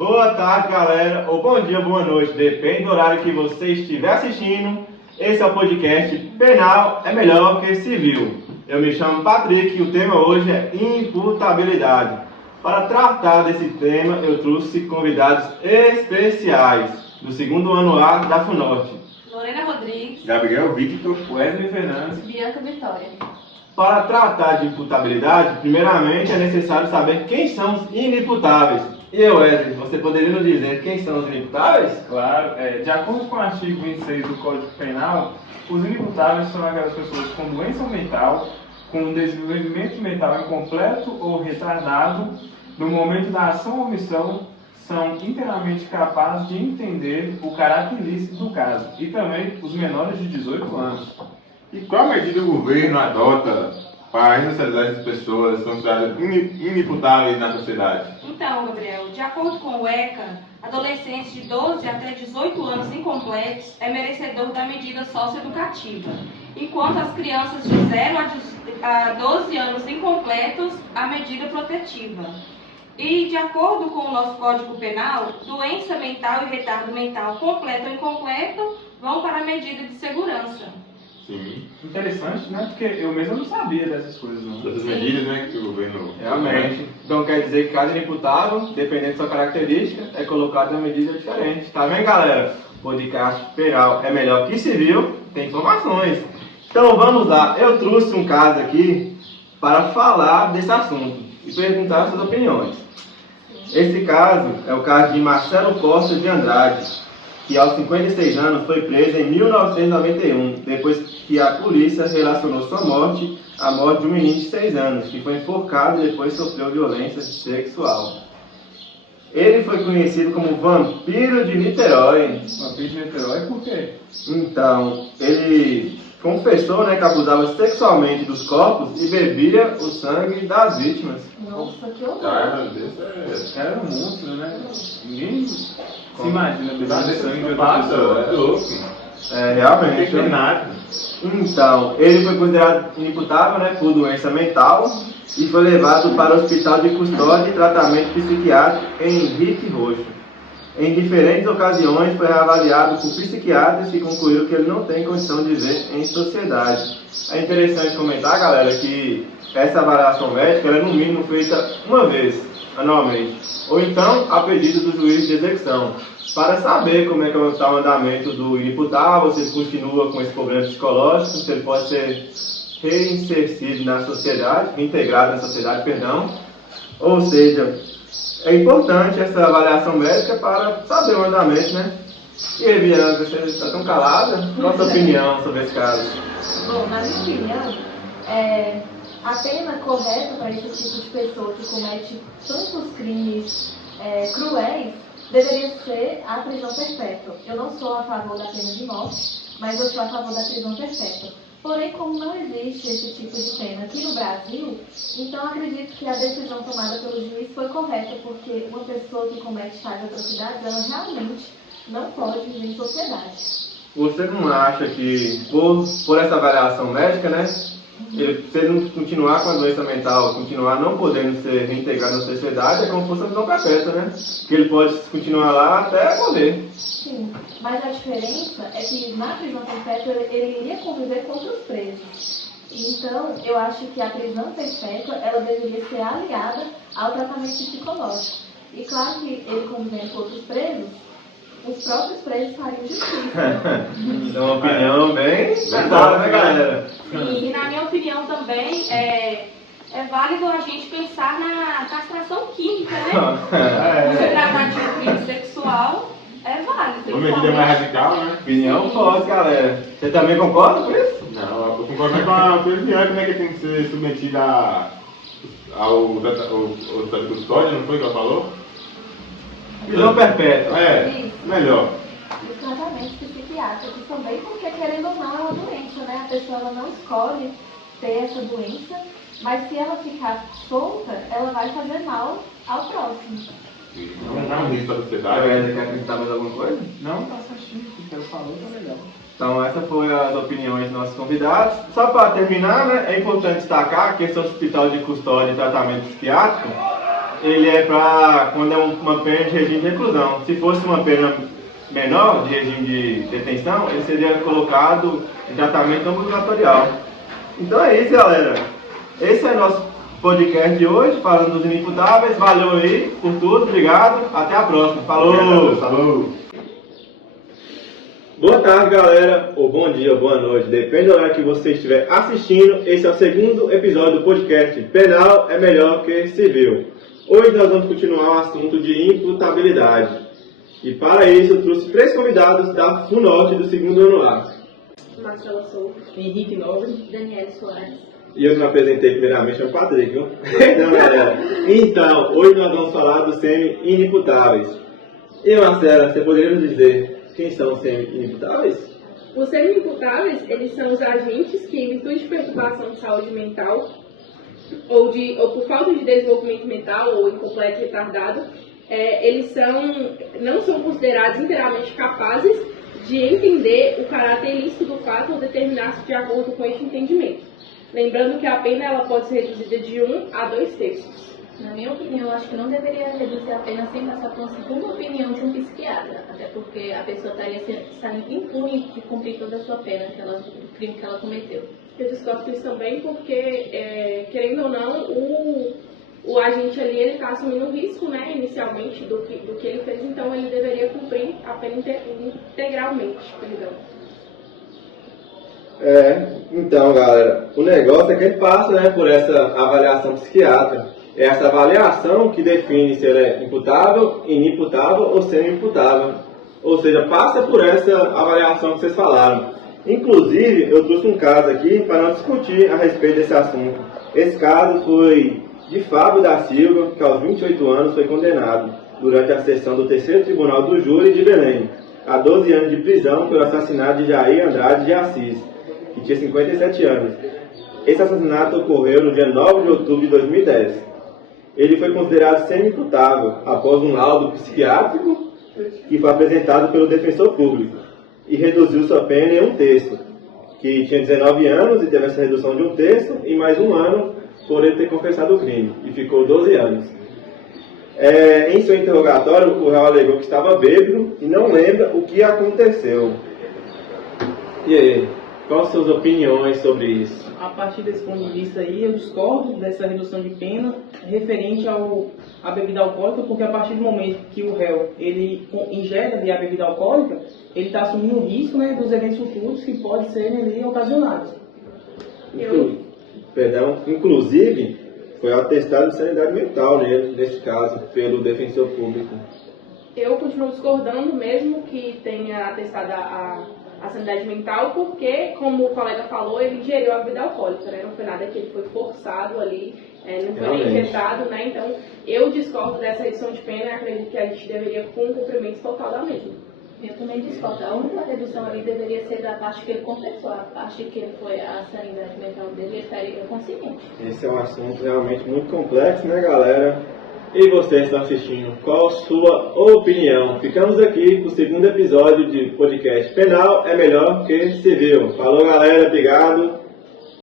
Boa tarde, galera, ou bom dia, boa noite, depende do horário que você estiver assistindo. Esse é o podcast Penal é Melhor que Civil. Eu me chamo Patrick e o tema hoje é imputabilidade. Para tratar desse tema, eu trouxe convidados especiais do segundo ano A da FUNORTE. Lorena Rodrigues, Gabriel Victor, Wesley Fernandes. Bianca Vitória. Para tratar de imputabilidade, primeiramente é necessário saber quem são os inimputáveis. E eu, Wesley, você poderia nos dizer quem são os inimputáveis? Claro, de acordo com o artigo 26 do Código Penal, os inimputáveis são aquelas pessoas com doença mental, com desenvolvimento mental incompleto ou retardado, no momento da ação ou omissão, são inteiramente capazes de entender o caráter ilícito do caso, e também os menores de 18 anos. e qual medida o governo adota para a ressocializar essas pessoas consideradas inimputáveis na sociedade? Então, Gabriel, de acordo com o ECA, adolescentes de 12 até 18 anos incompletos é merecedor da medida socioeducativa, enquanto as crianças de 0 a 12 anos incompletos, a medida protetiva. E, de acordo com o nosso Código Penal, doença mental e retardo mental completo ou incompleto vão para a medida de segurança. Sim. Interessante, né? Porque eu mesmo não sabia dessas coisas, não. Dessas medidas, né, que o governo... Realmente. Então quer dizer que cada inimputável, dependendo de sua característica, é colocado em uma medida diferente. Tá vendo, galera? O podcast Penal é Melhor que Civil, tem informações. Então vamos lá. Eu trouxe um caso aqui para falar desse assunto e perguntar suas opiniões. Esse caso é o caso de Marcelo Costa de Andrade, que aos 56 anos foi preso em 1991, depois que a polícia relacionou sua morte à morte de um menino de 6 anos, que foi enforcado e depois sofreu violência sexual. Ele foi conhecido como Vampiro de Niterói. Vampiro de Niterói, por quê? Então, ele confessou, que abusava sexualmente dos corpos e bebia o sangue das vítimas. Nossa, que horror. Ah, desse Era um monstro, né? Ninguém se imagina beber sangue de outra passa, pessoa. é louco. Realmente. Não tem nada. Então, ele foi considerado inimputável, por doença mental e foi levado para o Hospital de Custódia e Tratamento Psiquiátrico em Henrique Roxo. Em diferentes ocasiões foi avaliado por psiquiatras que concluíram que ele não tem condição de viver em sociedade. É interessante comentar, galera, que essa avaliação médica ela é no mínimo feita uma vez anualmente, ou então a pedido do juiz de execução, para saber como é que está o andamento do inimputável, se ele continua com esse problema psicológico, se ele pode ser reinsercido na sociedade, reintegrado na sociedade, perdão. Ou seja, é importante essa avaliação médica para saber o andamento, né? E aí, Bianca, você está tão calada? Nossa opinião sobre esse caso? Bom, na minha opinião, a pena correta para esse tipo de pessoa que comete tantos crimes cruéis deveria ser a prisão perpétua. Eu não sou a favor da pena de morte, mas eu sou a favor da prisão perpétua. Porém, como não existe esse tipo de pena aqui no Brasil, então acredito que a decisão tomada pelo juiz foi correta, porque uma pessoa que comete tais atrocidades, ela realmente não pode viver em sociedade. Você não acha que, por essa avaliação médica, se ele não continuar com a doença mental, continuar não podendo ser reintegrado na sociedade, é como se fosse uma prisão perpétua, que ele pode continuar lá até morrer. Sim, mas a diferença é que na prisão perpétua ele iria conviver com outros presos. Então, eu acho que a prisão perpétua ela deveria ser aliada ao tratamento psicológico. E claro que ele convivendo com outros presos, os próprios presos fariam justiça. Então, uma opinião bem pesada, né, galera? Sim, e na minha opinião também é válido a gente pensar na castração química, né? Se tratar de um crime sexual, é válido. Uma medida mais radical, né? Opinião forte, galera. Você também concorda com isso? Não, eu concordo com a Bianca, que tem que ser submetida ao estado de custódia, não foi que ela falou? Prisão perpétua. Melhor. Os tratamentos psiquiátricos também, porque querendo ou não é uma doença, né? A pessoa ela não escolhe ter essa doença, mas se ela ficar solta, ela vai fazer mal ao próximo. Não é um risco da sociedade. Você quer acreditar mais alguma coisa? Não, tá certinho. O que eu falou tá legal. Então, essas foram as opiniões dos nossos convidados. Só para terminar, é importante destacar que esse Hospital de Custódia e Tratamento Psiquiátrico ele é para quando é uma pena de regime de reclusão. Se fosse uma pena menor, de regime de detenção, ele seria colocado em tratamento ambulatorial. Então é isso, galera. Esse é nosso podcast de hoje, falando dos inimputáveis. Valeu aí por tudo, obrigado. Até a próxima. Falou! Falou! Boa tarde, galera, ou bom dia, ou boa noite, depende da hora que você estiver assistindo. Esse é o segundo episódio do podcast Penal é Melhor que Civil. Hoje nós vamos continuar o assunto de imputabilidade. E para isso eu trouxe 3 convidados da FUNORTE do segundo ano A. Marcela Souza. Henrique Nobre. Daniela Soares. E eu me apresentei primeiramente ao Patrick, viu? Não, galera. Então, hoje nós vamos falar dos semi-inimputáveis. E Marcela, você poderia nos dizer quem são os semi-inimputáveis? Os semi-imputáveis, eles são os agentes que, em virtude de perturbação de saúde mental, ou por falta de desenvolvimento mental, ou incompleto e retardado, eles não são considerados inteiramente capazes de entender o caráter ilícito do fato ou determinar-se de acordo com este entendimento. Lembrando que a pena ela pode ser reduzida de 1 a 2 terços. Na minha opinião, eu acho que não deveria reduzir a pena sem passar por uma segunda opinião de um psiquiatra, até porque a pessoa estaria saindo impune de cumprir toda a sua pena, do crime que ela cometeu. Eu discordo disso também porque, querendo ou não, o agente ali ele está assumindo o risco, né, inicialmente, do que ele fez, então ele deveria cumprir a pena integralmente. Perdão. Então, galera, o negócio é que ele passa, né, por essa avaliação psiquiátrica. É essa avaliação que define se ele é imputável, inimputável ou semi-imputável. Ou seja, passa por essa avaliação que vocês falaram. Inclusive, eu trouxe um caso aqui para nós discutir a respeito desse assunto. Esse caso foi de Fábio da Silva, que aos 28 anos foi condenado, durante a sessão do 3º Tribunal do Júri de Belém, a 12 anos de prisão pelo assassinato de Jair Andrade de Assis, que tinha 57 anos. Esse assassinato ocorreu no dia 9 de outubro de 2010. Ele foi considerado semi-imputável após um laudo psiquiátrico que foi apresentado pelo defensor público e reduziu sua pena em 1 terço, que tinha 19 anos e teve essa redução de 1 terço e mais 1 ano por ele ter confessado o crime, e ficou 12 anos. Em seu interrogatório, o réu alegou que estava bêbado e não lembra o que aconteceu. E aí, quais são suas opiniões sobre isso? A partir desse ponto de vista aí, eu discordo dessa redução de pena referente à bebida alcoólica, porque a partir do momento que o réu ele ingere a bebida alcoólica, ele está assumindo o risco, né, dos eventos futuros que podem ser ali ocasionados. Inclusive, foi atestado de sanidade mental nele, nesse caso, pelo defensor público. Eu continuo discordando, mesmo que tenha atestado a sanidade mental, porque, como o colega falou, ele ingeriu a bebida alcoólica, né? Não foi nada que ele foi forçado ali, não foi nem injetado, né? Então, eu discordo dessa redução de pena e acredito que a gente deveria com o cumprimento total da mesma. Eu também discordo. A única redução ali deveria ser da parte que ele confessou, a parte que ele foi a sanidade mental dele, ele estaria consciente. Esse é um assunto realmente muito complexo, né, galera? E vocês estão assistindo, qual a sua opinião? Ficamos aqui com o segundo episódio de podcast Penal é Melhor que Civil. Falou, galera, obrigado.